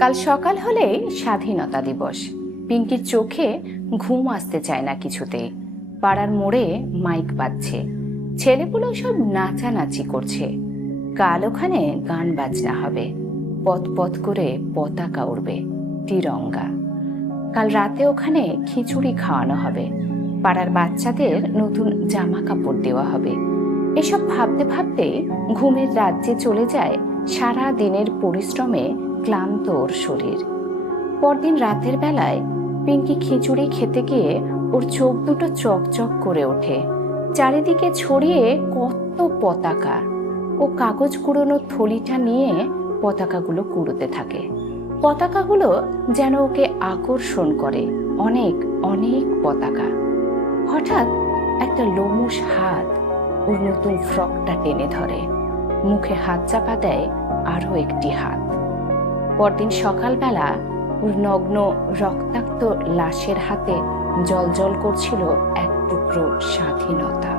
কাল সকাল হলে স্বাধীনতা দিবস। পিঙ্কির চোখে ঘুম আসতে চায় না কিছুতেই। পাড়ার মোড়ে মাইক বাজছে। ছেলেগুলো সব নাচানাচি করছে। কাল ওখানে গান বাজনা হবে। পথ পথ করে পতাকা উড়বে তিরঙ্গা। কাল রাতে ওখানে খিচুড়ি খাওয়ানো হবে। পাড়ার বাচ্চাদের নতুন জামা কাপড় দেওয়া হবে। এসব ভাবতে ভাবতে ঘুমের রাজ্যে চলে যায় সারা দিনের পরিশ্রমে ক্লান্ত ওর শরীর। পরদিন রাতের বেলায় পিঙ্কি খিচুড়ি খেতে গিয়ে ওর চোখ দুটো চকচক করে ওঠে। চারিদিকে ছড়িয়ে কত পতাকা। ও কাগজ কুড়োনো থলিটা নিয়ে পতাকাগুলো কুড়োতে থাকে। পতাকাগুলো যেন ওকে আকর্ষণ করে। অনেক অনেক পতাকা। হঠাৎ একটা লোমুস হাত ওর নতুন ফ্রকটা টেনে ধরে। মুখে হাত চাপা দেয় আরও একটি হাত। পরদিন সকালবেলা নগ্ন রক্তাক্ত লাশের হাতে জলজল করছিল এক টুকরো স্বাধীনতা।